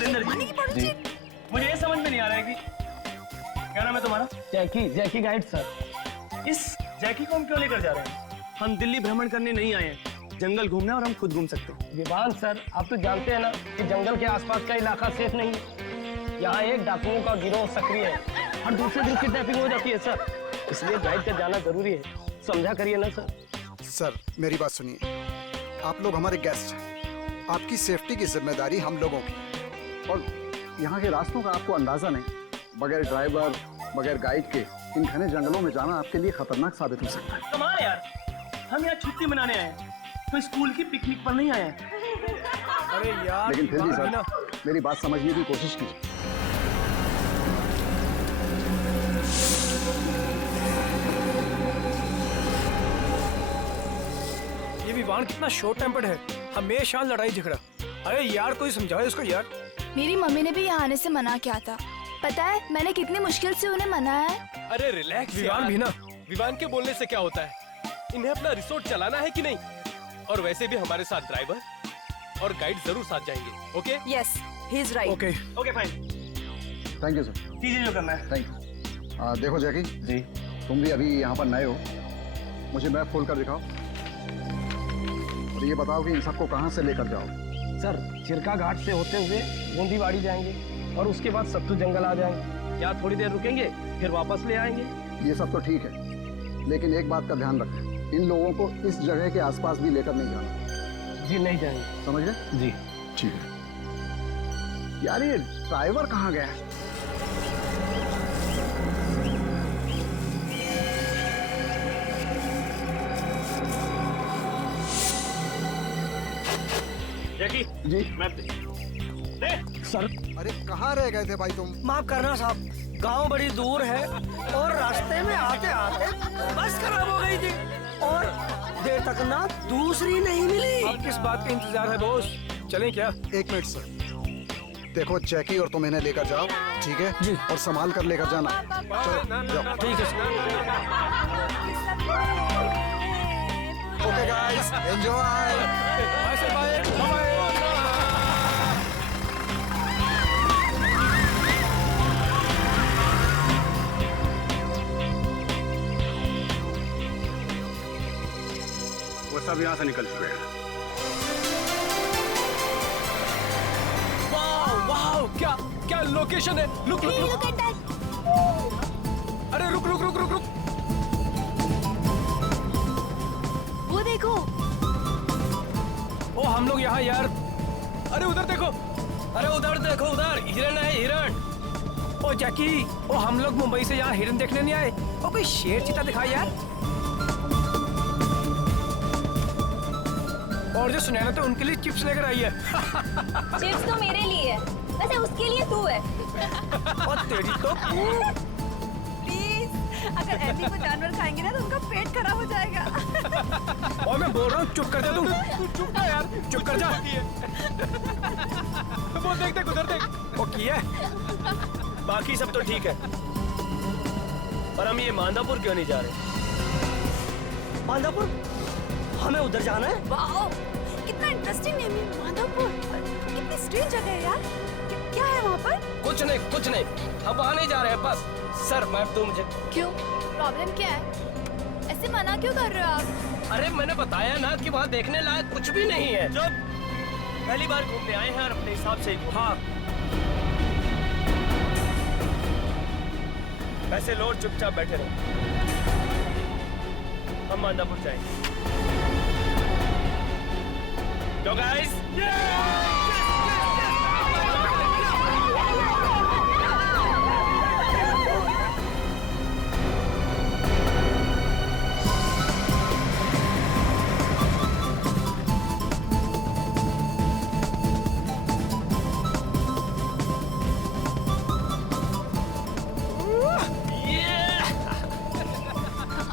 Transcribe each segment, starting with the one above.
सतेंद्र जी, मुझे ये समझ में नहीं आ रहा है कि क्या नाम है तुम्हारा? जैकी गाइड सर। इस जैकी को हम क्यों लेकर जा रहे हैं? हम दिल्ली भ्रमण करने नहीं आए हैं, जंगल घूमना और हम खुद घूम सकते हैं। विवान सर, आप तो जानते हैं ना कि जंगल के आसपास का इलाका सेफ नहीं है। यहाँ एक डाकुओं का गिरोह सक्रिय है, हर दूसरे दिन किडनैपिंग हो जाती है सर, इसलिए गाइड का जाना जरूरी है। समझा करिए ना सर। सर मेरी बात सुनिए, आप लोग हमारे गेस्ट हैं, आपकी सेफ्टी की जिम्मेदारी हम लोगों की। और यहाँ के रास्तों का आपको अंदाजा नहीं, बगैर ड्राइवर बगैर गाइड के इन घने जंगलों में जाना आपके लिए खतरनाक साबित हो सकता है। कमाल है यार, हम यहाँ छुट्टी मनाने आए हैं, कोई स्कूल की पिकनिक पर नहीं आए हैं। अरे यार, लेकिन फिर भी सर मेरी बात समझने की कोशिश कीजिए। ये विवान कितना शॉर्ट टेम्पर्ड है, हमेशा लड़ाई झगड़ा। अरे यार कोई समझाओ इसको यार। मेरी मम्मी ने भी यहाँ आने से मना किया था, पता है मैंने कितनी मुश्किल से उन्हें मनाया है। अरे रिलैक्स विवान भी ना। विवान के बोलने से क्या होता है, इन्हें अपना रिसोर्ट चलाना है कि नहीं। और वैसे भी हमारे साथ ड्राइवर और गाइड जरूर साथ जाएंगे। Okay? Yes, he is right. Okay okay fine, thank you sir. कीजिए जो करना है। Thank you. देखो जैकी जी, तुम भी अभी यहाँ पर नए हो, मुझे मैप खोल कर दिखाओ और ये बताओ कि इन सबको कहाँ से लेकर जाओ। सर चिरका घाट से होते हुए बूंदीवाड़ी जाएंगे और उसके बाद सत्तू जंगल आ जाएंगे। यहाँ थोड़ी देर रुकेंगे, फिर वापस ले आएंगे। ये सब तो ठीक है, लेकिन एक बात का ध्यान रखें, इन लोगों को इस जगह के आसपास भी लेकर नहीं जाना। जी नहीं जाएंगे। समझ गए? जी ठीक है। यार ये ड्राइवर कहाँ गया है? जैकी जी मैप दे। सर। अरे कहाँ रह गए थे भाई तुम? माफ करना साहब, गांव बड़ी दूर है और रास्ते में आते आते बस खराब हो गई थी और देर तक ना दूसरी नहीं मिली। अब किस बात का इंतजार है बॉस, चलें क्या? एक मिनट सर, देखो जैकी और तुम इन्हें लेकर जाओ, ठीक है जी, और संभाल कर लेकर जाना। चलो जाओ। ठीक है। Okay guys, enjoy. Bye sir, bye bye. वो सब यहाँ से निकल चुके हैं। वाह, क्या क्या लोकेशन है। रुक रुक रुक, अरे रुक रुक रुक रुक रुक। वो देखो। ओ हम लोग यहाँ यार। अरे उधर देखो, अरे उधर देखो, उधर हिरन है, हिरन। ओ जैकी, ओ हम लोग मुंबई से यहाँ हिरन देखने नहीं आए। ओ कोई शेर चीता दिखाई यार। और जो सुनैना तो उनके लिए चिप्स लेकर आई है। चिप्स तो मेरे लिए है, वैसे उसके लिए तू है। और तेरी तो। प्लीज, अगर ऐसे को जानवर खाएंगे ना तो उनका पेट खराब हो जाएगा। और मैं बोल रहा हूँ चुप कर जा तू चुप कर यार, चुप कर जा। वो देख देख उधर देख। वो किया बाकी सब तो ठीक है, पर हम ये मांदापुर क्यों नहीं जा रहे? मांदापुर? हमें उधर जाना है। वाओ, कितना इंटरेस्टिंग नेम है, माधवपुर। कितनी स्ट्रेंज जगह है यार। क्या है वहाँ पर? कुछ नहीं कुछ नहीं, हम वहाँ नहीं जा रहे हैं बस। सर मैप दो मुझे। क्यों, प्रॉब्लम क्या है? ऐसे मना क्यों कर रहे हो आप? अरे मैंने बताया ना कि वहाँ देखने लायक कुछ भी नहीं है। चुप, पहली बार घूमने आए हैं और अपने हिसाब से ही। हाँ, वैसे लोग चुपचाप बैठे रहो, हम मांदापुर जाएंगे। Go guys!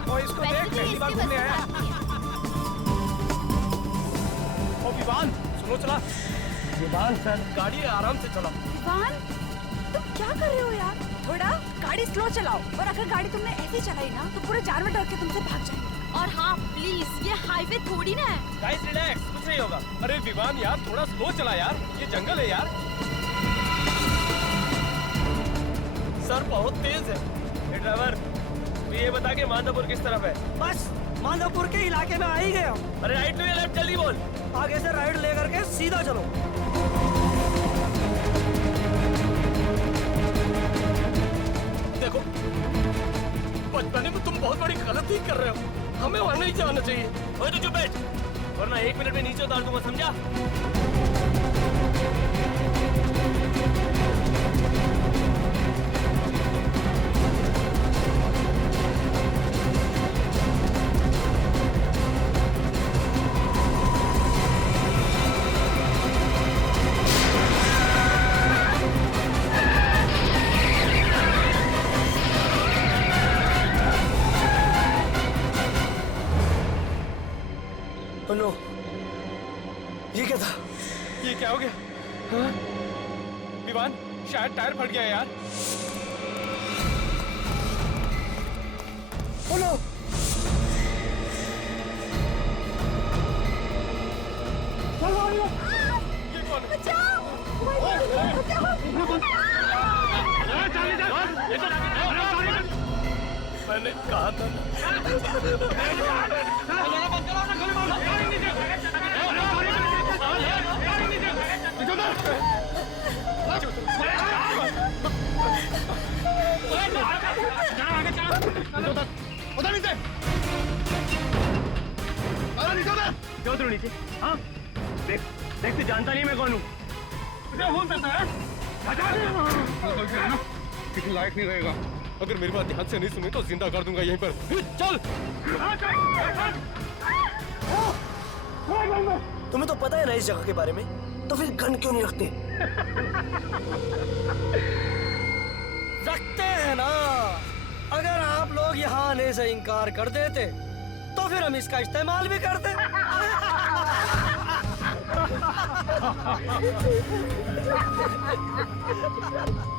और इसको देख, पहली बार घूमने आया। ओ विवान, सुनो चला। विवान सर, गाड़ी आराम से चलाओ। विवान, तुम क्या कर रहे हो यार? थोड़ा गाड़ी स्लो चलाओ, और अगर गाड़ी तुमने ऐसी चलाई ना तो पूरे जानवर डर के तुमसे भाग जाएंगे। और हाँ प्लीज, ये हाईवे थोड़ी ना है। गाइस रिलैक्स, कुछ नहीं होगा। अरे विवान यार थोड़ा स्लो चला यार, ये जंगल है यार। सर बहुत तेज है। ए ड्राइवर, तू ये बता के मांदापुर किस तरफ है? बस माधवपुर के इलाके में आ ही गया हूँ। अरे राइट टू या लेफ्ट, जल्दी बोल। आगे से राइट लेकर के सीधा चलो। देखो, बचपने में तुम बहुत बड़ी गलती कर रहे हो। हमें वहां नहीं जाना चाहिए। ओए तू चुप बैठ, वरना 1 मिनट में नीचे उतार दूंगा, समझा? नो, ये क्या था? ये क्या हो गया? हाँ? विवान, शायद टायर फट गया यार। Oh no! ये कौन है? मैंने कहा था क्यों उतरो नीचे? हाँ देख देख, तू जानता नहीं मैं कौन हूँ। किसी लायक नहीं रहेगा। अगर मेरी बात ध्यान से नहीं सुनी तो जिंदा कर दूंगा यहीं पर। चल। तुम्हें तो पता है ना इस जगह के बारे में, तो फिर गन क्यों नहीं रखते? रखते हैं ना। अगर आप लोग यहाँ आने से इनकार कर देते तो फिर हम इसका इस्तेमाल भी करते।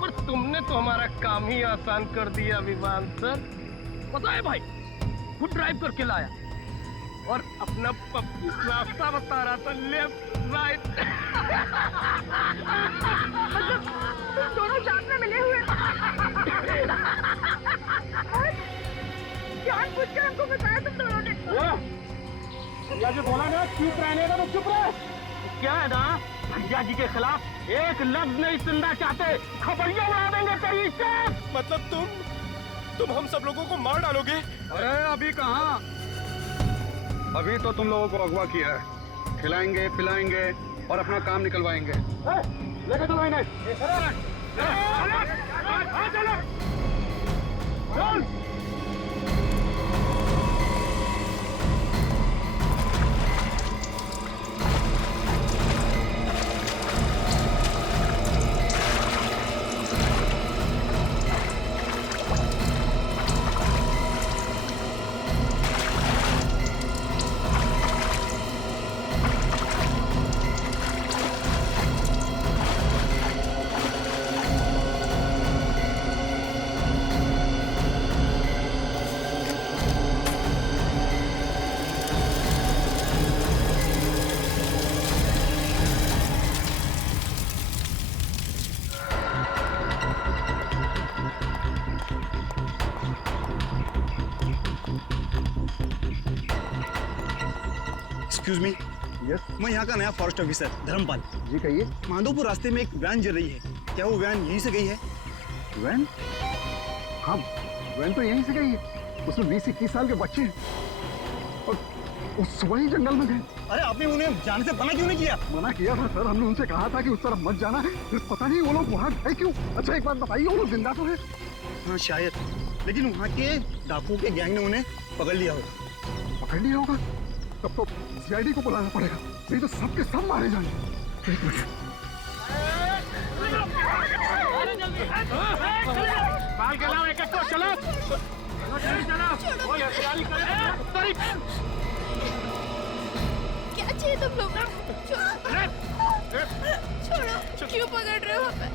पर तुमने तो हमारा काम ही आसान कर दिया विवान सर। पता है भाई, खुद ड्राइव करके लाया और अपना रास्ता बता रहा था, लेफ्ट राइट। तुम दोनों साथ में मिले हुए जानबूझकर हमको बताया तुम दोनों ने। जो बोला ना चुप रहने का, तो चुप रहे। क्या है ना, भैया जी के खिलाफ एक लफ्ज नहीं सुनना चाहते, खबरियां उड़ा देंगे तेरी से। मतलब तुम हम सब लोगों को मार डालोगे? अरे अभी कहाँ, अभी तो तुम लोगों को अगवा किया है। खिलाएंगे पिलाएंगे और अपना काम निकलवाएंगे। लेके चलो इन्हें। एक्सक्यूज मी, यस मैं यहाँ का नया फॉरेस्ट ऑफिसर धर्मपाल। जी कहिए। माधोपुर रास्ते में एक वैन चल रही है, क्या वो वैन यहीं से गई है? वैन? हाँ, वैन तो यहीं से गई है। उसमें 20-21 साल के बच्चे हैं और उस सुबह ही जंगल में गए। अरे आपने उन्हें जाने से मना क्यों नहीं किया? मना किया था सर, हमने उनसे कहा था कि उस तरफ मत जाना है, फिर पता नहीं वो लोग वहाँ गए क्यों। अच्छा एक बात बताइए, वो लोग जिंदा तो है? हाँ शायद, लेकिन वहाँ के डाकुओं के गैंग ने उन्हें पकड़ लिया होगा। पकड़ लिया होगा? तब तो सीआईडी को बुलाना पड़ेगा, नहीं तो सब के सब मारे जाएंगे। एक मिनट। चलो। क्या चाहिए तुम लोग? छोड़ो, क्यों पकड़ रहे हो हमें?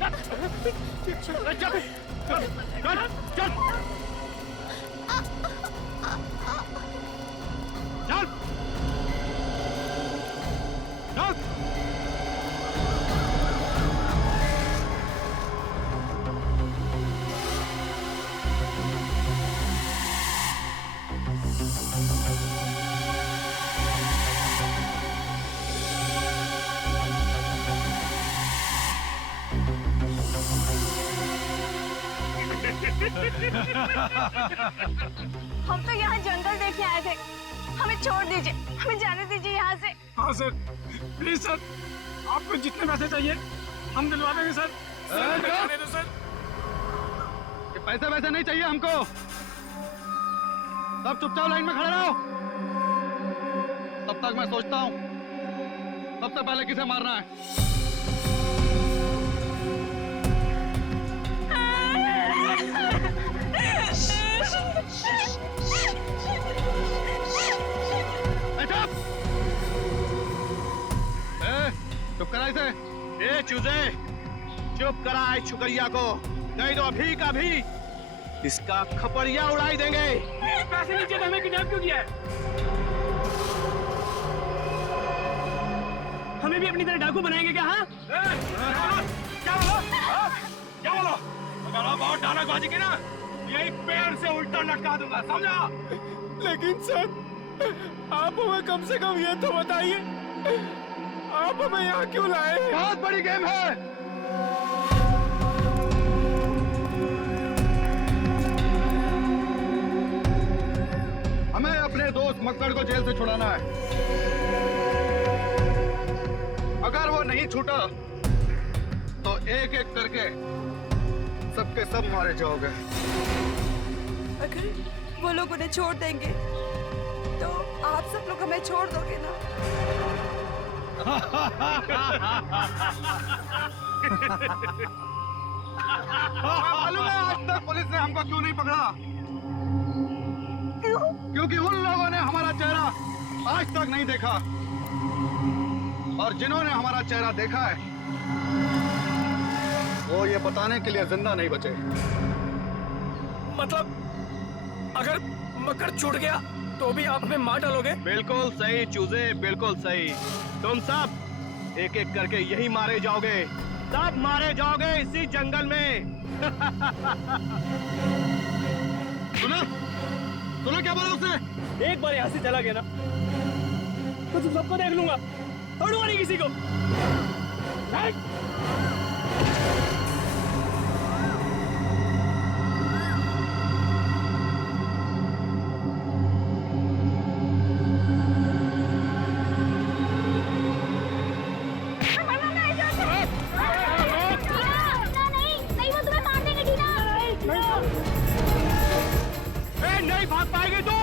हम तो यहाँ जंगल देखे आए थे, हमें छोड़ दीजिए, हमें जाने दीजिए यहाँ से। हाँ सर, प्लीज सर, आपको जितने पैसे चाहिए हम दिलवा देंगे सर। सर जाने दो सर। ये पैसे वैसे नहीं चाहिए हमको। सब चुपचाप लाइन में खड़े रहो। तब तक मैं सोचता हूँ सबसे पहले किसे मारना है। चुप करा इसे। ए चूजे, चुप करा इस शुक्रिया को, नहीं तो अभी का भी इसका खपड़िया उड़ाई देंगे। पैसे नीचे तो हमें किडनैप क्यों किया है? हमें भी अपनी तरह डाकू बनाएंगे क्या? हाँ क्या बोलो? क्या बोलो? अगर बहुत डालाबाजी की ना, यही पेड़ से उल्टा लटका दूंगा, समझा? लेकिन सर, आप हमें कम से कम ये तो बताइए, आप हमें यहाँ क्यों लाए? बहुत बड़ी गेम है। हमें अपने दोस्त मक्कड़ को जेल से छुड़ाना है। अगर वो नहीं छूटा तो एक एक करके सबके सब मारे जाओगे। अगर वो लोग उन्हें छोड़ देंगे तो आप सब लोग हमें छोड़ दोगे ना? मालूम है आज तक पुलिस ने हमको क्यों नहीं पकड़ा? क्योंकि उन लोगों ने हमारा चेहरा आज तक नहीं देखा, और जिन्होंने हमारा चेहरा देखा है वो ये बताने के लिए जिंदा नहीं बचे। मतलब अगर मकर छूट गया तो भी आप हमें मार डालोगे? बिल्कुल सही चूजे, बिल्कुल सही। तुम सब एक एक करके यही मारे जाओगे, सब मारे जाओगे इसी जंगल में। सुना? सुना क्या बोला उसने? एक बार यहाँ से चला गया ना तो तुम सबको देख लूंगा, छोड़ूंगा नहीं किसी को। नहीं भाग पाएगी तू,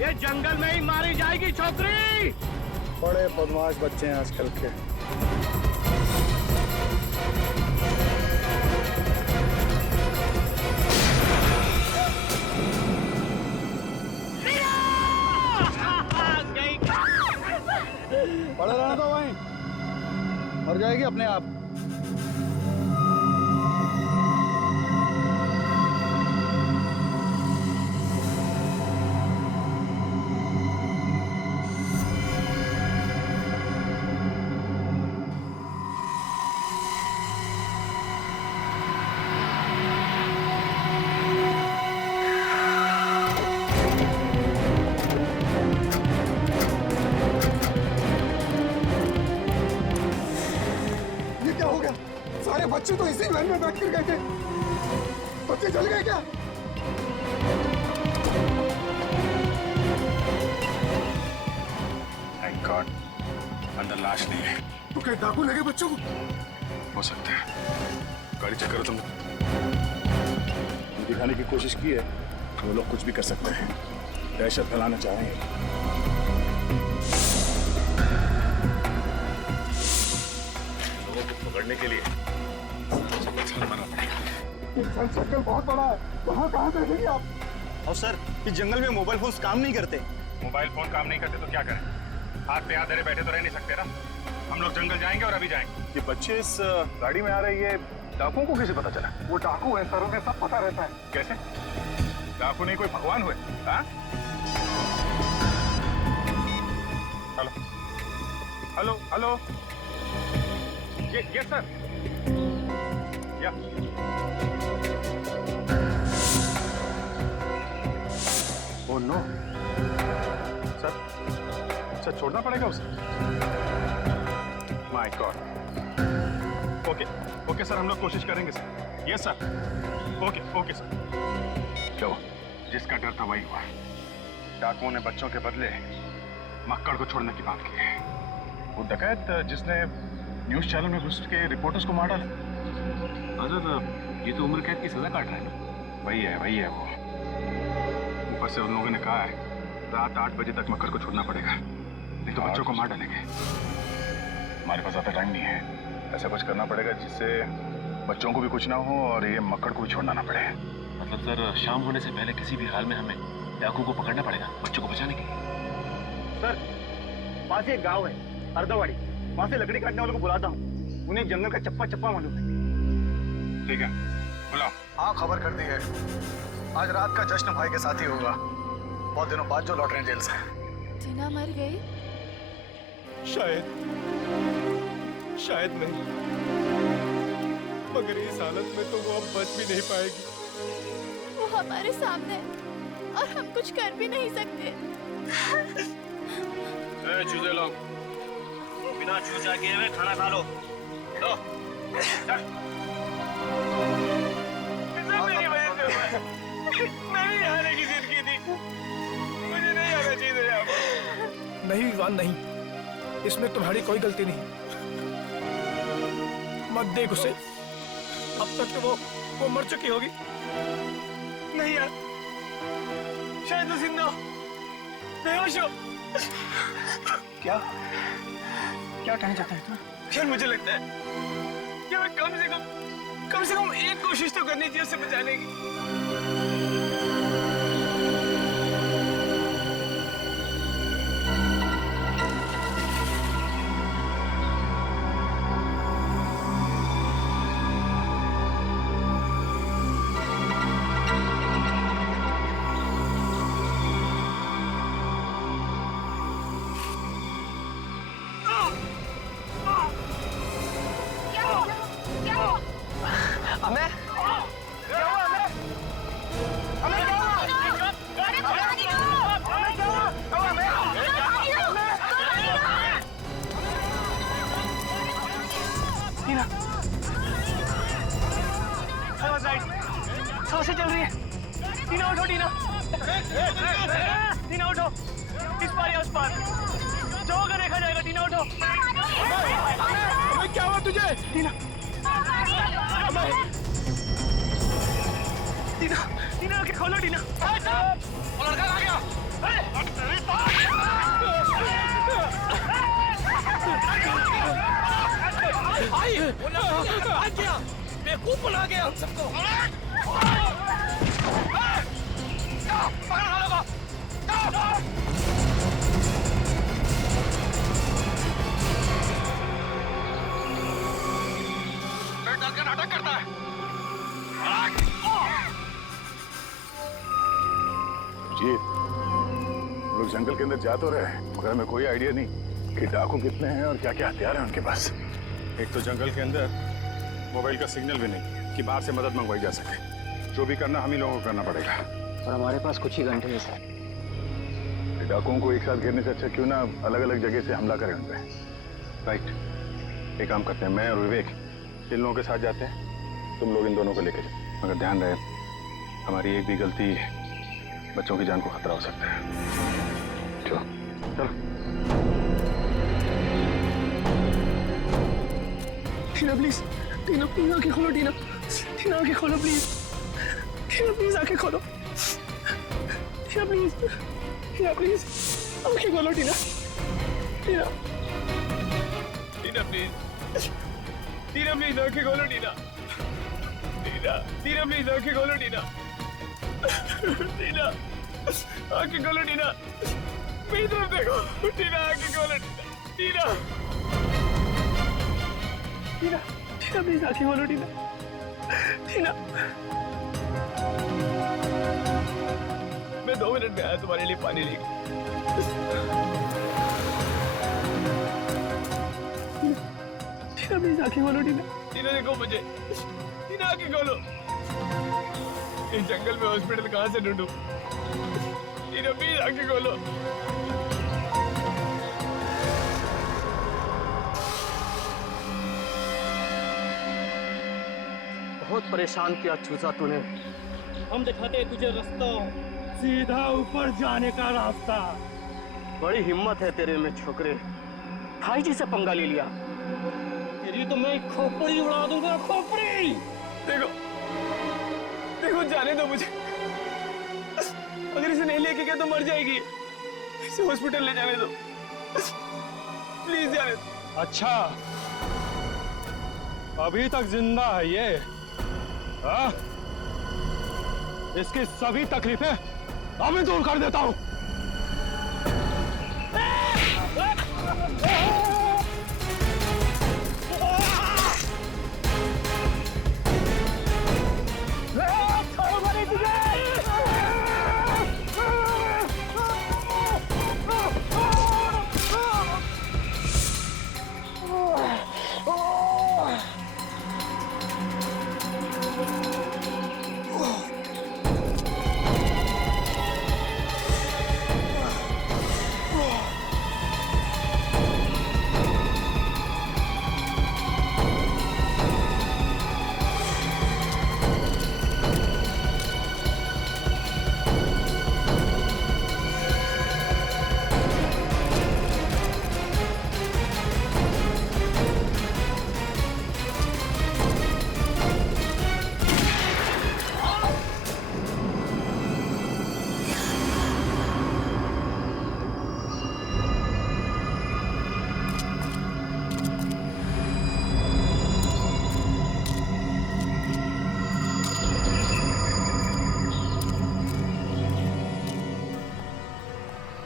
ये जंगल में ही मारी जाएगी छोकरी। बड़े बदमाश बच्चे हैं आजकल के। पड़े रहना तो वहीं, मर जाएगी अपने आप। सारे बच्चे तो इसी वैन में बैठ कर गए थे, बच्चे चल गए क्या? Thank God, अंदर लाश नहीं है। तो क्या डाकू लगे बच्चों को? हो सकता है। गाड़ी चेक करो तुम। दिखाने की कोशिश की है वो लोग कुछ भी कर सकते हैं, दहशत फैलाना चाह रहे हैं। लोगों को पकड़ने के लिए सर्कल बहुत बड़ा है, वहाँ कहाँ से देखेंगे आप? और सर, इस जंगल में मोबाइल फोन काम नहीं करते। मोबाइल फोन काम नहीं करते तो क्या करें? हाथ पे हाथ धरे बैठे तो रह नहीं सकते ना। हम लोग जंगल जाएंगे और अभी जाएंगे। ये बच्चे इस गाड़ी में आ रहे, ये डाकुओं को कैसे पता चला? वो डाकू है सर, उन्हें सब पता रहता है। कैसे? डाकू नहीं कोई भगवान हुए? हाँ? हेलो हेलो हेलो, ये सर, या ओह नो सर, सर छोड़ना पड़ेगा उसे। My god. Okay okay sir, हम लोग कोशिश करेंगे सर। Yes sir, okay okay sir. लो, जिसका डर था वही हुआ। डाकुओं ने बच्चों के बदले मक्कड़ को छोड़ने की बात की है। वो डकैत जिसने न्यूज चैनल में घुस के रिपोर्टर्स को मार डाला। ये तो उम्र कैद की सजा काट रहा है ना? वही है वो। ऊपर से उन लोगों ने कहा है रात 8 बजे तक मक्कड़ को छोड़ना पड़ेगा, नहीं तो बच्चों को मार डालेंगे। हमारे पास ज्यादा टाइम नहीं है, ऐसा कुछ करना पड़ेगा जिससे बच्चों को भी कुछ ना हो और ये मक्कड़ को भी छोड़ना ना पड़े। मतलब सर, शाम होने से पहले किसी भी हाल में हमें डाकू को पकड़ना पड़ेगा बच्चों को बचाने के लिए। सर, पास ही एक गांव है अर्धवाड़ी, वहां से लकड़ी काटने वालों को बुलाता हूँ। उन्हें जंगल का चप्पा चप्पा मालूम है। ठीक है, बुलाओ। हाँ, खबर कर दी है। आज रात का जश्न भाई के साथ ही होगा, बहुत दिनों बाद जो लौट रहे हैं जेल से। टीना मर गई? शायद नहीं, मगर इस हालत में तो वो अब बच भी नहीं पाएगी। वो हमारे सामने है और हम कुछ कर भी नहीं सकते। चूजे लोग, बिना चूजा किए हुए खाना खा लो। लो, मेरी वजह से हुआ। मैं भी हारने की जिद की थी, मुझे नहीं आना चाहिए यहाँ पर। नहीं विवान नहीं, इसमें तुम्हारी कोई गलती नहीं। मत देख उसे, अब तक तो वो मर चुकी होगी। नहीं यार, शायद वो जिंदा हो, बेहोश हो। क्या कहना चाहता है तुम? यार मुझे लगता है कि मैं कम से कम एक कोशिश तो करनी चाहिए उसे बचाने की। सांसें चल रही है। टीना उठो, टीना उठो, इस पार या उस पार जो होगा देखा जाएगा। टीना उठो। क्या हुआ तुझे? टीना आंखें खोलो। टीना, लड़का आ गया। बेवकूफ बना गया हम सबको। डर के नाटक करता है। जी, लोग जंगल के अंदर जा तो रहे हैं, मगर हमें कोई आइडिया नहीं कि डाकू कितने हैं और क्या क्या हथियार हैं उनके पास। एक तो जंगल के अंदर मोबाइल का सिग्नल भी नहीं कि बाहर से मदद मंगवाई जा सके। जो भी करना हम ही लोगों को करना पड़ेगा। और हमारे पास कुछ ही घंटे हैं सर। डाकुओं को एक साथ घेरने से अच्छा क्यों ना अलग अलग जगह से हमला करें उन पे। राइट, एक काम करते हैं, मैं और विवेक इन लोगों के साथ जाते हैं, तुम लोग इन दोनों को लेकर जाओ। मगर ध्यान रहे, हमारी एक भी गलती बच्चों की जान को खतरा हो सकता है। चलो चलो। टीना प्लीज, टीना आंखें खोलो। टीना आंखें खोलो प्लीज। टीना प्लीज आंखें खोलो। टीना प्लीज आंखें खोलो। टीना प्लीज आंखें खोलो। टीना प्लीज आंखें खोलो। आंखें खोलो। टीना मेरी तरफ देखो। टीना आंखें खोलो। टीना प्लीज आंखें खोलो। टीना मैं 2 मिनट में आया तुम्हारे लिए पानी लेके। टीना प्लीज आंखें खोलो। टीना देखो मुझे। टीना आंखें खोलो। इस जंगल में हॉस्पिटल कहाँ से ढूंढूं? टीना प्लीज आंखें खोलो। बहुत परेशान किया चूजा तूने। हम दिखाते हैं तुझे रास्ता, सीधा ऊपर जाने का रास्ता। बड़ी हिम्मत है तेरे में छोकरे, भाई जी से पंगा ले लिया। तेरी तो मैं खोपड़ी उड़ा दूंगा, खोपड़ी। देखो देखो, जाने दो मुझे। अगर इसे नहीं लेके गया तो मर जाएगी। इसे हॉस्पिटल ले जाने दो, प्लीज जाने दो। अच्छा, अभी तक जिंदा है ये? हाँ? इसकी सभी तकलीफें अभी दूर कर देता हूं।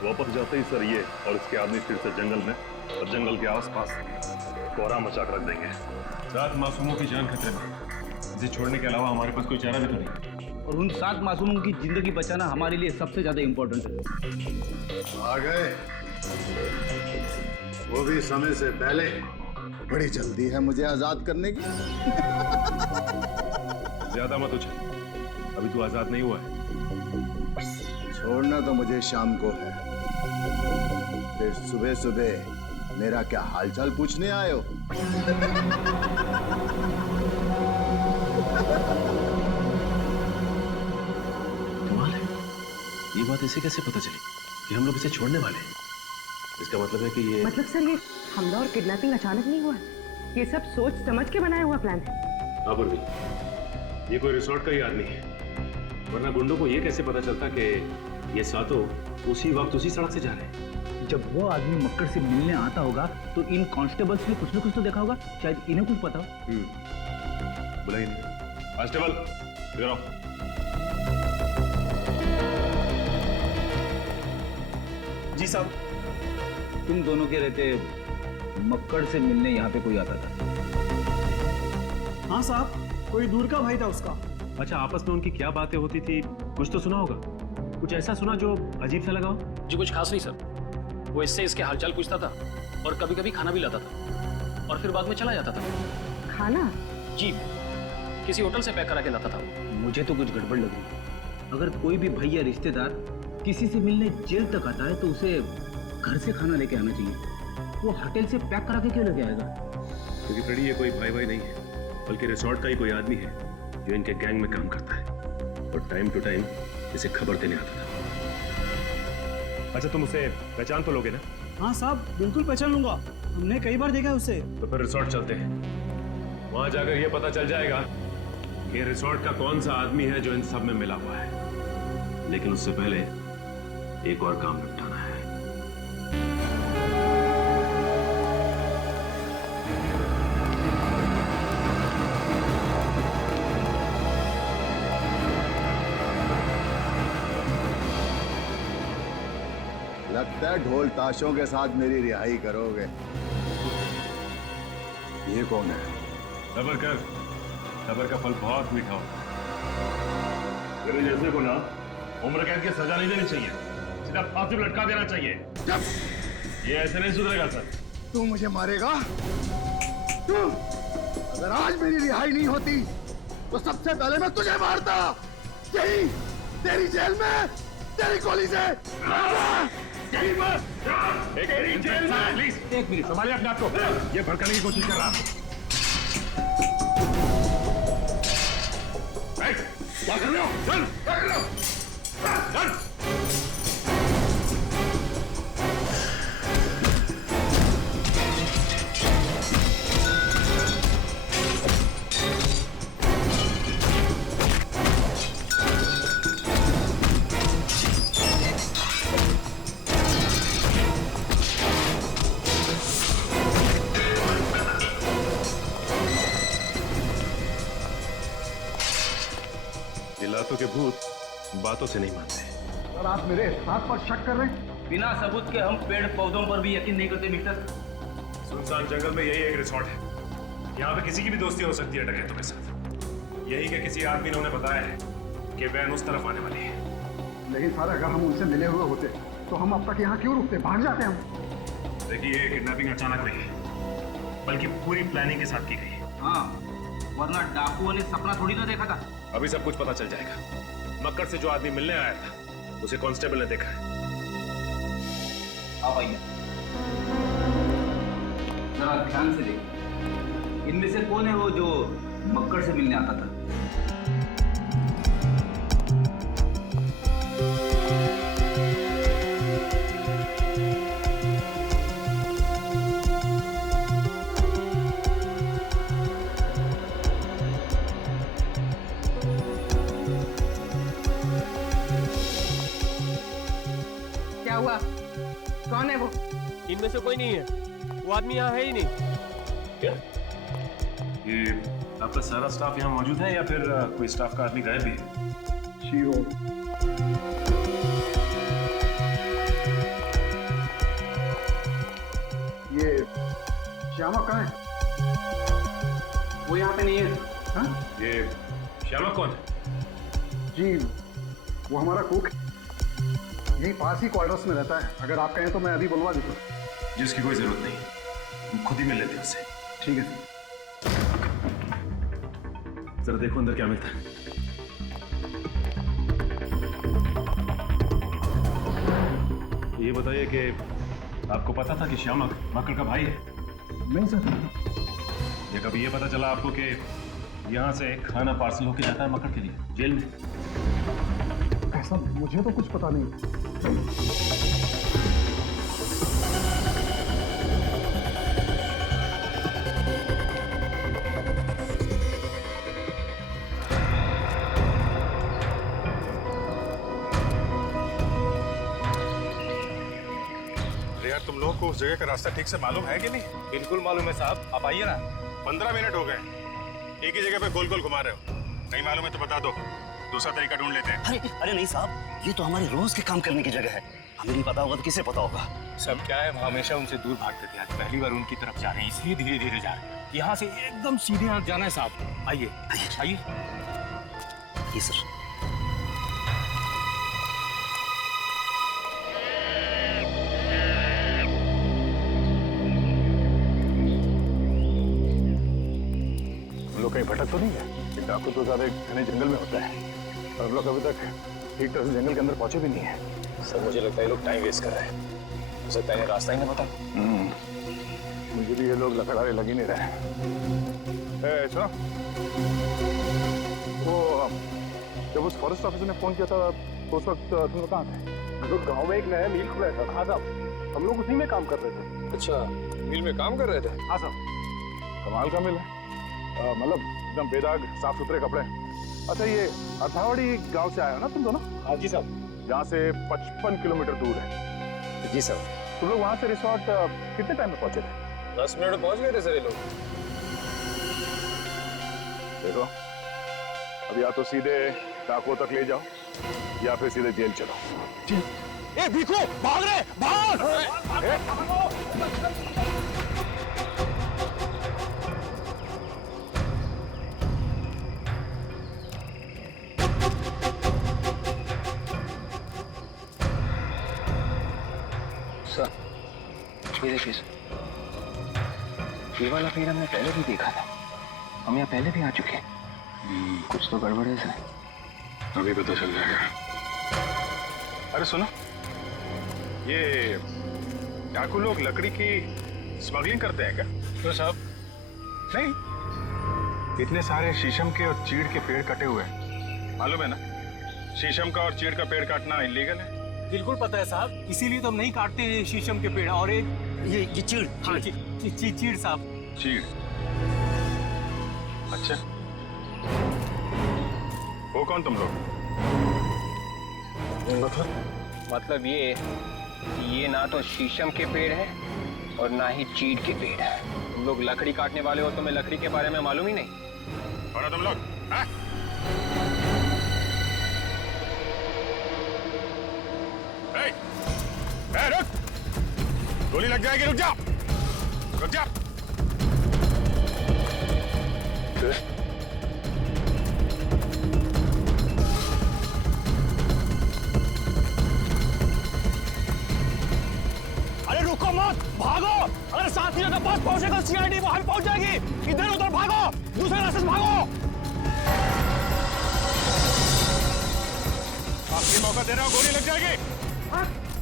वापस जाते ही सर ये और इसके आदमी फिर से जंगल में और जंगल के आसपास कोहरा मचा कर रख देंगे। 7 मासूमों की जान खतरे में। इसे छोड़ने के अलावा हमारे पास कोई चारा भी तो नहीं। और उन 7 मासूमों की जिंदगी बचाना हमारे लिए सबसे ज्यादा इम्पोर्टेंट है। आ गए, वो भी समय से पहले। बड़ी जल्दी है मुझे आजाद करने की। ज्यादा मत उछल, अभी तू आजाद नहीं हुआ है। छोड़ना तो मुझे शाम को है, फिर सुबह सुबह मेरा क्या हालचाल पूछने आए हो? कमाल है, ये बात इसे कैसे पता चली कि हम लोग इसे छोड़ने वाले हैं? इसका मतलब है कि ये मतलब सर, ये हमला और किडनैपिंग अचानक नहीं हुआ है, ये सब सोच समझ के बनाया हुआ प्लान है। हाँ पूर्वी, ये कोई रिसोर्ट का ही आदमी है, वरना गुंडों को ये कैसे पता चलता कि ये सातों उसी वक्त उसी सड़क से जा रहे हैं? जब वो आदमी मक्कड़ से मिलने आता होगा तो इन कांस्टेबल्स ने कुछ न कुछ तो देखा होगा, शायद इन्हें कुछ पता हो। बुलाइए कांस्टेबल, इधर आओ। जी साहब। तुम दोनों के रहते मक्कड़ से मिलने यहाँ पे कोई आता था? हाँ साहब, कोई दूर का भाई था उसका। अच्छा, आपस में उनकी क्या बातें होती थी, कुछ तो सुना होगा? कुछ ऐसा सुना जो अजीब सा लगा हो? जी कुछ खास नहीं सर, वो इससे इसके हालचाल पूछता था और कभी कभी खाना भी लाता था और फिर बाद में चला जाता था। खाना? जी, किसी होटल से पैक करा के लाता था। मुझे तो कुछ गड़बड़ लग रही है। अगर कोई भी भैया रिश्तेदार किसी से मिलने जेल तक आता है तो उसे घर से खाना लेके आना चाहिए, वो होटल से पैक करा के क्यों लेके आएगा? क्योंकि फ्रेडी ये कोई भाई भाई नहीं है, बल्कि रिसोर्ट का ही कोई आदमी है जो इनके गैंग में काम करता है और टाइम टू टाइम इसे खबर देने आता था। अच्छा, तुम उसे पहचान तो लोगे ना? हाँ साहब, बिल्कुल पहचान लूंगा, हमने कई बार देखा है उसे। तो फिर रिसोर्ट चलते हैं, वहां जाकर ये पता चल जाएगा कि रिसोर्ट का कौन सा आदमी है जो इन सब में मिला हुआ है। लेकिन उससे पहले एक और काम निपटाना है। लगता है ढोल ताशों के साथ मेरी रिहाई करोगे। ये कौन है? सबर कर, सबर का फल बहुत मीठा होता है। जैसे को ना उम्र कैद की सजा नहीं देनी चाहिए, सीधा फांसी पर लटका देना चाहिए। ये ऐसे नहीं सुधरेगा सर। तू मुझे मारेगा? तू? अगर आज मेरी रिहाई नहीं होती तो सबसे पहले मैं तुझे मारता, यही तेरी जेल में, तेरी गोली से। एक मिनट संभालिए अपने आप को, ये भड़काने की कोशिश कर रहा है। क्या कर रहे हो? चल, क्या कर रहे हो? चल। लातों के भूत बातों से नहीं मानते। सर आप मेरे हाथ पर शक कर रहे हैं? बिना सबूत के हम पेड़ पौधों पर भी यकीन नहीं करते मिस्टर। सुनसान जंगल में यही एक रिसोर्ट है। यहाँ पे किसी की भी दोस्ती हो सकती है डकैतों के साथ। यही के किसी आदमी ने उन्हें बताया है कि वैन उस तरफ आने वाली है। लेकिन सर अगर हम उनसे मिले हुए होते तो हम अब तक यहाँ क्यों रुकते? भाग जाते हम। देखिए किडनैपिंग अचानक नहीं है, बल्कि पूरी प्लानिंग के साथ की गई है। हाँ, वरना डाकुओं ने सपना थोड़ी ना देखा था। अभी सब कुछ पता चल जाएगा। मक्कड़ से जो आदमी मिलने आया था उसे कांस्टेबल ने देखा है। आप आइए, जरा ध्यान से देखिए। इनमें से कौन है वो जो मक्कड़ से मिलने आता था? क्या हुआ? कौन है वो? इनमें से कोई नहीं है। वो आदमी यहाँ है ही नहीं। क्या? ये आपका सारा स्टाफ यहाँ मौजूद है या फिर कोई स्टाफ का आदमी गायब भी है? शीरो ये श्यामा कहाँ है? वो यहाँ पे नहीं है। हाँ? ये श्यामा कौन है? जी वो हमारा कुक यही पास ही क्वार्टर्स में रहता है। अगर आप कहें तो मैं अभी बुलवा देता हूँ। जिसकी कोई जरूरत नहीं, हम खुद ही मिल लेते हैं उससे। ठीक है सर। जरा देखो अंदर क्या मिलता है। ये बताइए कि आपको पता था कि श्यामा मक्कड़ का भाई है? नहीं सर। या कभी ये पता चला आपको कि यहाँ से खाना पार्सल होके जाता है मक्कड़ के लिए जेल में? ऐसा मुझे तो कुछ पता नहीं। यार तुम लोगों को उस जगह का रास्ता ठीक से मालूम है कि नहीं? बिल्कुल मालूम है साहब, आप आइए ना। 15 मिनट हो गए, एक ही जगह पे गोल गोल घुमा रहे हो। नहीं मालूम है तो बता दो, दूसरा तरीका ढूंढ लेते हैं। अरे नहीं साहब, ये तो हमारे रोज के काम करने की जगह है। हमें नहीं पता होगा तो किसे पता होगा? सब क्या है, हम हमेशा उनसे दूर भागते थे। आज पहली बार उनकी तरफ जा रहे हैं, इसलिए धीरे धीरे जा रहे हैं। यहाँ से एकदम सीधे हाथ जाना है साहब। आइए आइए। ये सर। लोग कहीं भटक तो नहीं है? डाकू तो ज्यादा घने जंगल में होता है और हम लोग अभी तक ठीक तरह से जंगल के अंदर पहुंचे भी नहीं है। सर मुझे लगता है लोग टाइम वेस्ट कर रहे हैं। हो सकता है रास्ता ही नहीं पता। मुझे भी ये लोग लकड़ारे लग ही नहीं रहे हैं। सुनो, वो जब उस फॉरेस्ट ऑफिसर ने फोन किया था तो उस वक्त तुम लोग कहाँ थे? तो गांव में एक नया मिल खुला था। हाँ साहब, हम लोग उसी में काम कर रहे थे। अच्छा, मिल में काम कर रहे थे? हाँ साहब। कमाल का मिल है, मतलब एकदम बेदाग साफ सुथरे कपड़े। अच्छा ये अथावड़ी गांव से आया हो ना तुम दोनों? हाँ जी साहब। जहाँ से 55 किलोमीटर दूर है। जी सर। तुम लोग वहाँ से रिसोर्ट कितने टाइम में पहुंचे थे? 10 मिनट में पहुंच गए थे सर ये लोग। देखो अब या तो सीधे डाकुओं तक ले जाओ या फिर सीधे जेल चलो। ए भिखू, भाग रहे, भाग! सर, ये देखिए, ये वाला पेड़ हमने पहले भी देखा था। हम यहाँ पहले भी आ चुके हैं। कुछ तो गड़बड़ है सर। अभी पता चल जाएगा। अरे सुनो, ये डाकू लोग लकड़ी की स्मगलिंग करते हैं क्या? तो साहब नहीं, इतने सारे शीशम के और चीड़ के पेड़ कटे हुए हैं, मालूम है ना, शीशम का और चीड़ का पेड़ काटना इलीगल है। बिल्कुल पता है साहब, इसीलिए तो हम नहीं काटते हैं शीशम के पेड़। और ये चीड़, हाँ चीड़ साहब। चीड़? अच्छा, वो कौन तुम लोग? मतलब ये कि ये ना तो शीशम के पेड़ है और ना ही चीड़ के पेड़ है। तुम लोग लकड़ी काटने वाले हो, तुम्हें लकड़ी के बारे में मालूम ही नहीं। और तुम लोग हाँ? रुक! गोली लग जाएगी, रुक जा! रुक जा! अरे रुको मत, भागो! अगर साथियों के पास पहुंचेगा सीआईडी वहां पहुंच जाएगी। इधर उधर भागो, दूसरे रास्ते से भागो। आखिरी मौका दे रहा हूं, गोली लग जाएगी।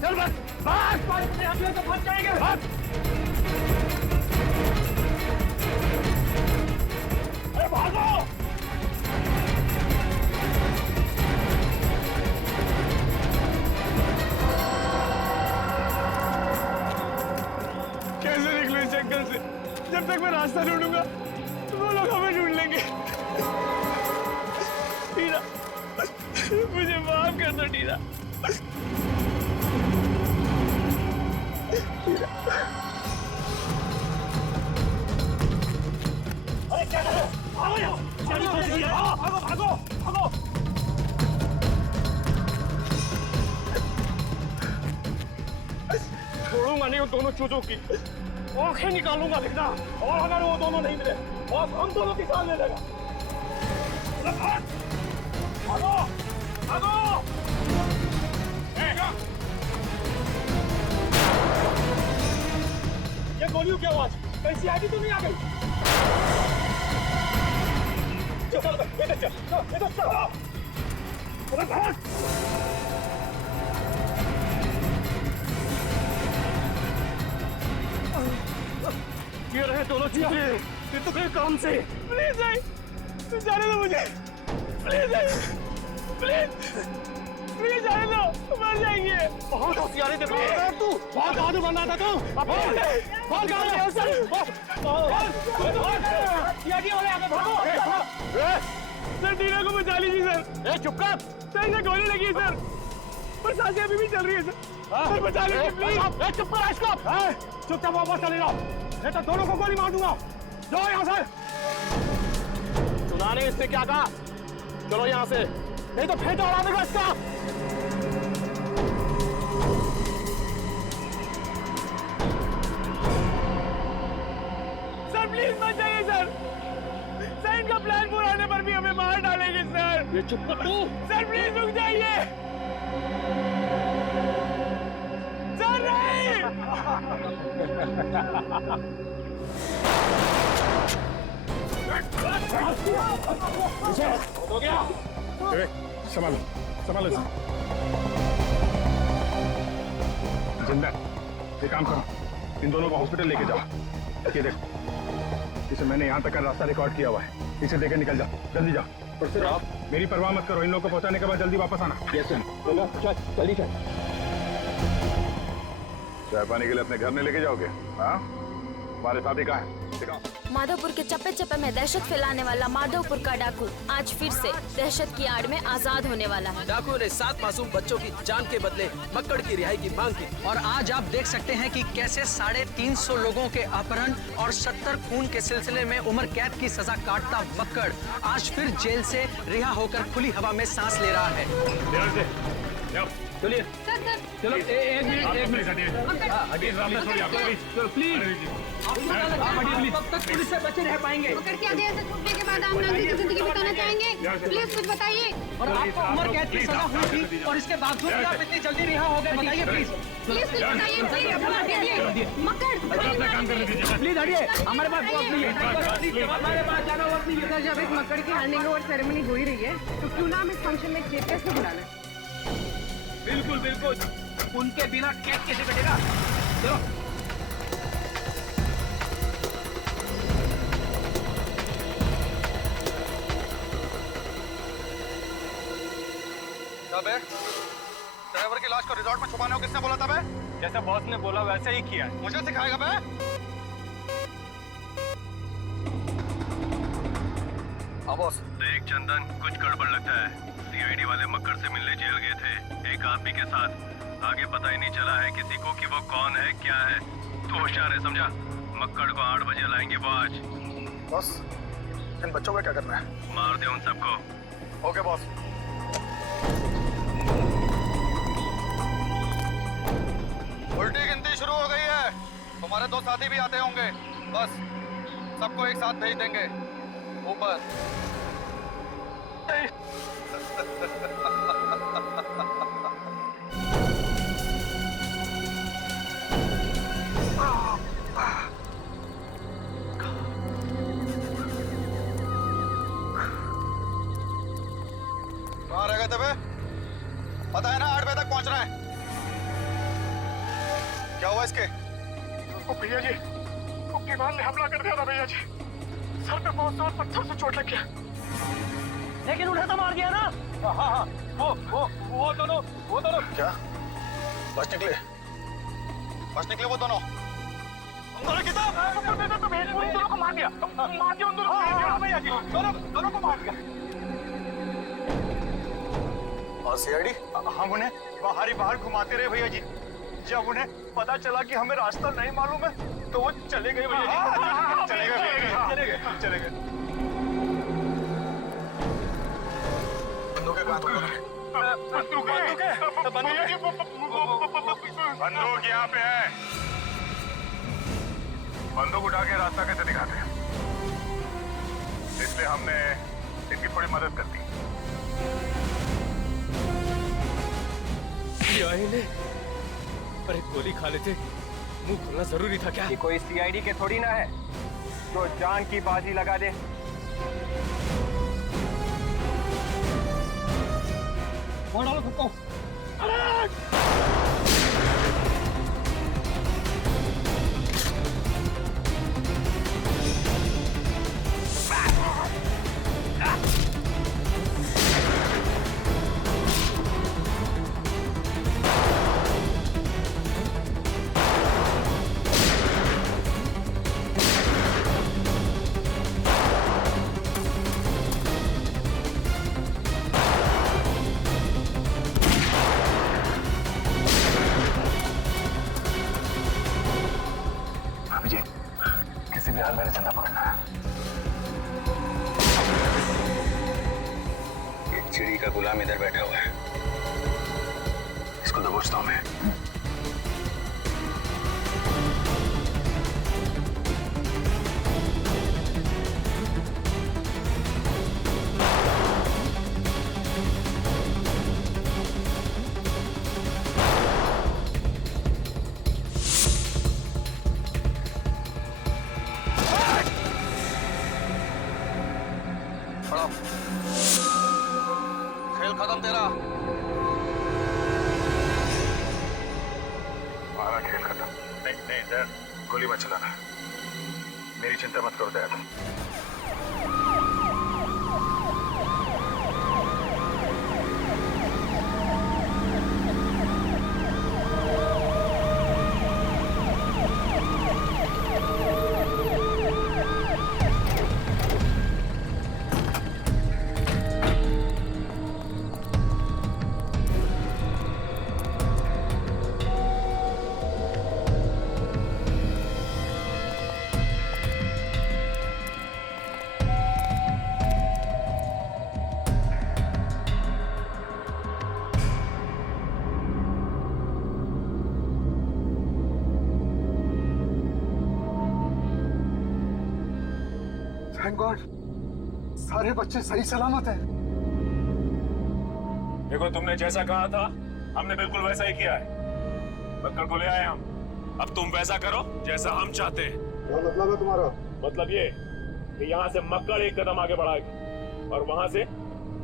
चल बस, हम लोग तो फंस जाएंगे। अरे भागो! कैसे निकले इस जंगल से? जब तक मैं रास्ता ढूंढूंगा वो लोग हमें ढूंढ लेंगे। टीना, मुझे माफ कर दो टीना। अरे क्या कर रहे हो? भागो, भागो, भागो! छोड़ूंगा नहीं उन दोनों चूजों की, आंखें निकालूंगा देखना। और अगर वो दोनों नहीं मिले और हम दोनों की जान ले लेगा। भागो, भागो! ये गोलियों की आवाज कैसी आई तो नहीं आ गई? चल, इधर चल। ये रहे दोनों चीजें, ये तो कोई काम से। प्लीज आई, जाने दो मुझे। प्लीज आई, प्लीज जाने दो, मर जाएंगे। बहुत होशियारी दिखा रहा है तू। बहुत बहादुर बन रहा था तू। बहुत सर, टीना को बचा लीजिए सर। चुप कर सर, इसे गोली लगी है सर, पर सांसें अभी भी चल रही है सर। बचा लीजिए प्लीज। चुप कर इसको, चुपचाप वापस चले जाओ, नहीं तो दोनों को गोली मार दूंगा। जाओ यहाँ से। सुना नहीं इसने क्या कहा? चलो यहाँ से, नहीं तो फेंटा उड़ा देगा इसका। सर प्लीज मत जाइए सर, इनका प्लान पूरा होने पर भी हमें मार डालेंगे सर। ये चुप कर तू। सर प्लीज रुक जाइए सर। नहीं हो गया। संभालो जिंदा। ये काम करो, इन दोनों को हॉस्पिटल लेके जाओ। ये देखो, इसे मैंने यहाँ तक का रास्ता रिकॉर्ड किया हुआ है, इसे देकर निकल जाओ, जल्दी जाओ। और फिर आप मेरी परवाह मत करो, इन लोगों को पहुंचाने के बाद जल्दी वापस आना। Yes sir. जल्दी चल। चाय पानी के लिए अपने घर में लेके जाओगे? हाँ, हमारे साथ ही कहाँ है? माधोपुर के चप्पे चप्पे में दहशत फैलाने वाला माधोपुर का डाकू आज फिर से दहशत की आड़ में आजाद होने वाला है। डाकुओं ने 7 मासूम बच्चों की जान के बदले मक्कड़ की रिहाई की मांग की। और आज आप देख सकते हैं कि कैसे 350 लोगों के अपहरण और 70 खून के सिलसिले में उम्र कैद की सजा काटता मक्कड़ आज फिर जेल से रिहा होकर खुली हवा में सांस ले रहा है। चलिए चलो, एक मिनट चलो प्लीज। कब तक पुलिस से बचे रह पाएंगे? मगर क्या देर से छूटने के बाद आप नागरिक की जिंदगी बिताना चाहेंगे? प्लीज कुछ बताइए। और आपको उम्र कैद की सजा हुई थी और इसके बावजूद भी आप इतनी जल्दी रिहा हो गए, बताइए प्लीज। प्लीज कुछ बताइए, प्लीज। मक्कड़ प्लीज हटिए, हमारे पास वक्त नहीं है। हमारे पास ज्यादा वक्त नहीं है सर। जब एक मक्कड़ की हैंडिंग ओवर सेरेमनी हो ही रही है तो क्यों ना हम इस फंक्शन में चीफ को बुला लें? बिल्कुल बिल्कुल, उनके बिना कैद कैसे कटेगा? चलो। बे ड्राइवर की लाश को रिजॉर्ट में छुपाने को किसने बोला था बे? जैसे बॉस ने बोला वैसे ही किया है। मुझे सिखाएगा बे? हाँ बॉस। देख चंदन, कुछ गड़बड़ लगता है। सीआईडी वाले मक्कड़ से मिलने जेल गए थे एक आदमी के साथ। आगे पता ही नहीं चला है किसी को कि वो कौन है क्या है। तो होशियार है, समझा? मक्कड़ को 8 बजे लाएंगे वो आज। बॉस, इन बच्चों का क्या करना है? मार दे उन सबको। Okay boss. उल्टी गिनती शुरू हो गई है। तुम्हारे 2 साथी भी आते होंगे। बस सबको एक साथ भेज देंगे ऊपर। कहाँ रह गए थे बे? पता है ना 8 बजे तक पहुंचना है। क्या हुआ इसके? भैया जी, दीवार ने हमला कर दिया था भैया जी। सर पे बहुत जोर पत्थर से चोट लग गया। लेकिन उन्हें तो मार दिया ना। हाँ, वो दोनों क्या बच निकले वो दोनों? उन दोनों की उन दोनों को मार दिया। उन दोनों को भैया जी, दोनों को मार दिया। और सीआईडी? हम उन्हें बाहर घुमाते रहे भैया जी। जब उन्हें पता चला कि हमें रास्ता नहीं मालूम है तो वो चले गए भैया जी। चले गए। बंदूकें कहाँ तुम? बंदूक यहाँ पे है। बंदूक उठा के रास्ता कैसे दिखाते हैं, इसलिए हमने इनकी थोड़ी मदद कर दी। अरे गोली खा लेते, मुंह खोलना जरूरी था क्या? ये कोई सीआईडी के थोड़ी ना है जो जान की बाजी लगा दे। किसी भी हाल में चंदा पकड़ना है। एक चिड़ी का गुलाम इधर बैठा हुआ है, इसको दबोचता हूं मैं। खेल खत्म तेरा। हमारा खेल खत्म नहीं सर, गोली मत चलाना। मेरी चिंता मत करो दयाल। थैंक गॉड, सारे बच्चे सही सलामत हैं। देखो, तुमने जैसा कहा था हमने बिल्कुल वैसा ही किया है। मक्कड़ को ले आए हम। अब तुम वैसा करो जैसा हम चाहते हैं। क्या मतलब है तुम्हारा? मतलब ये कि यहाँ से मक्कड़ एक कदम आगे बढ़ाएगा और वहां से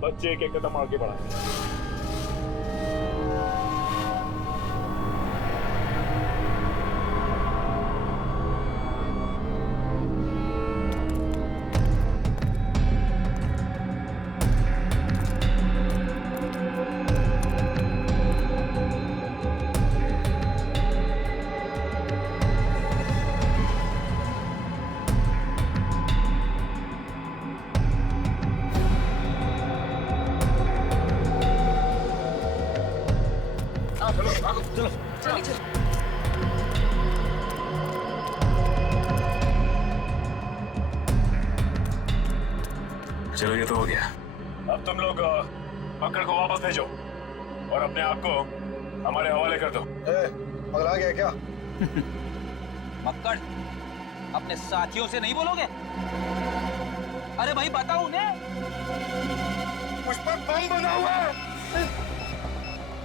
बच्चे एक कदम आगे बढ़ाएंगे। चलिए चलिए। चलो ये तो हो गया। अब तुम लोग मक्कड़ को वापस भेजो और अपने आप को हमारे हवाले कर दो। पगला गया क्या? मक्कड़ अपने साथियों से नहीं बोलोगे? अरे भाई बताओ उन्हें। उस पर बम बना हुआ है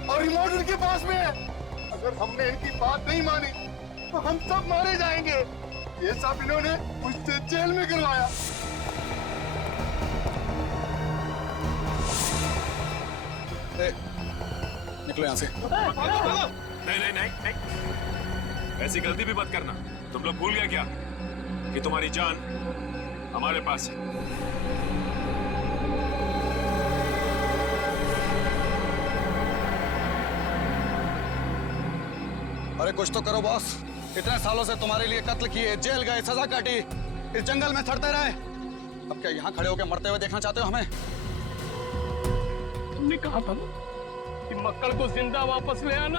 और रिमोट उनके पास में है। अगर हमने इनकी बात नहीं मानी तो हम सब मारे जाएंगे। ये सब इन्होंने मुझसे जेल में करवाया। निकलो यहाँ से। नहीं नहीं नहीं नहीं, ऐसी गलती भी मत करना। तुम लोग भूल गए क्या कि तुम्हारी जान हमारे पास है। अरे कुछ तो करो बॉस। इतने सालों से तुम्हारे लिए कत्ल किए, जेल गए, सजा काटी, इस जंगल में सड़ते रहे। अब क्या यहाँ खड़े होकर मरते हुए देखना चाहते हो हमें? तुमने कहा था ना कि मक्कड़ को जिंदा वापस ले आना।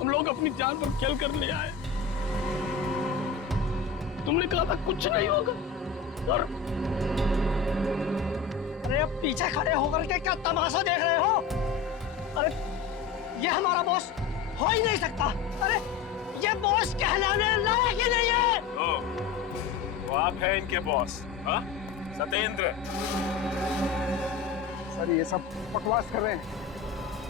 हम लोग अपनी जान पर खेल कर ले आए। तुमने कहा था कुछ नहीं होगा और अरे अब पीछे खड़े होकर के क्या तमाशा देख रहे हो? अरे ये हमारा बॉस हो ही नहीं सकता। अरे ये बॉस कहलाने लायक ही नहीं है। तो आप हैं इनके बॉस? हाँ सत्येंद्र। सर ये सब बकवास कर रहे हैं।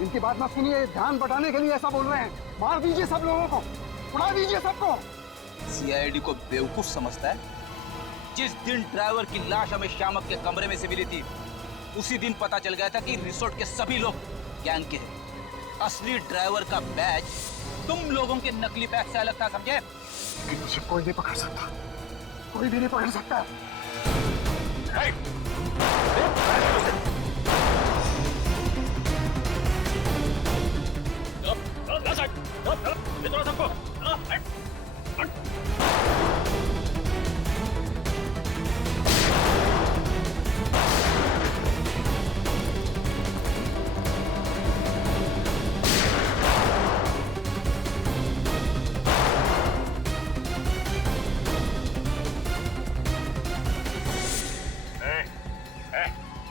इनकी बात मत सुनिए, ध्यान बटाने के लिए ऐसा बोल रहे हैं। मार दीजिए सब लोगों को, उड़ा दीजिए सबको। सीआईडी को बेवकूफ समझता है। जिस दिन ड्राइवर की लाश हमें श्यामक के कमरे में से मिली थी, उसी दिन पता चल गया था कि रिसोर्ट के सभी लोग गैंग के हैं। असली ड्राइवर का बैज तुम लोगों के नकली बैग से अलग था, समझे? मुझे कोई नहीं पकड़ सकता, कोई भी नहीं पकड़ सकता।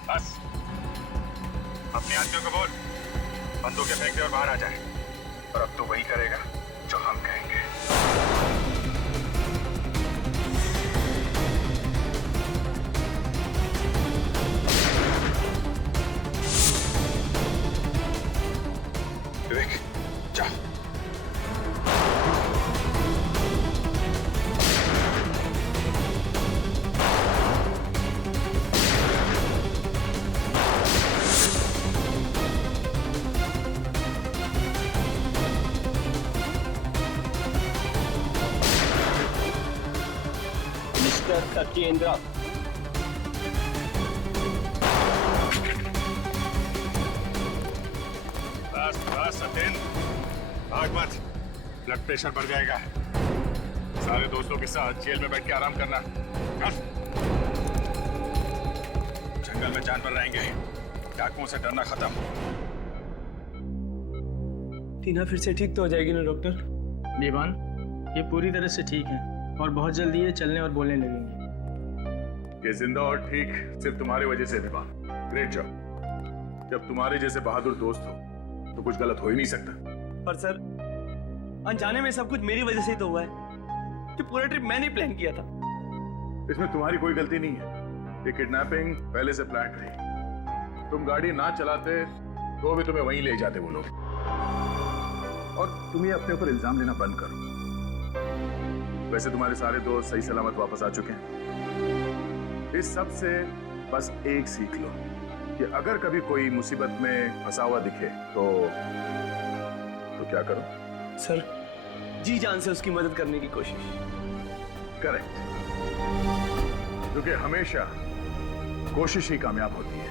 बस अपने आदमियों को बोल बंदूकें फेंक दे और बाहर आ जाए। और अब तो वही करेगा जो हम कहेंगे। विवेक जा। सत्येंद्र, बस बस सत्येंद्र, भाग मत, ब्लड प्रेशर बढ़ जाएगा। सारे दोस्तों के साथ जेल में बैठ के आराम करना। जंगल में जानवर रहेंगे, डाकुओं से डरना खत्म। टीना फिर से ठीक तो हो जाएगी ना डॉक्टर? दीवान, ये पूरी तरह से ठीक है और बहुत जल्दी ये चलने और बोलने लगेंगे। ये जिंदा और ठीक सिर्फ तुम्हारी वजह से दीवान। Great job. जब तुम्हारे जैसे बहादुर दोस्त हो तो कुछ गलत हो ही नहीं सकता। पर सर अनजाने में सब कुछ मेरी वजह से ही तो हुआ है। कि पूरा ट्रिप मैंने प्लान किया था। इसमें तुम्हारी कोई गलती नहीं है। ये किडनैपिंग पहले से प्लान रही। तुम गाड़ी ना चलाते तो भी तुम्हें वहीं ले जाते वो लोग। और तुम ये अपने ऊपर इल्जाम लेना बंद करो। वैसे तुम्हारे सारे दोस्त सही सलामत वापस आ चुके हैं। इस सब से बस एक सीख लो कि अगर कभी कोई मुसीबत में फंसा हुआ दिखे तो क्या करो? सर जी जान से उसकी मदद करने की कोशिश। करेक्ट, क्योंकि हमेशा कोशिश ही कामयाब होती है।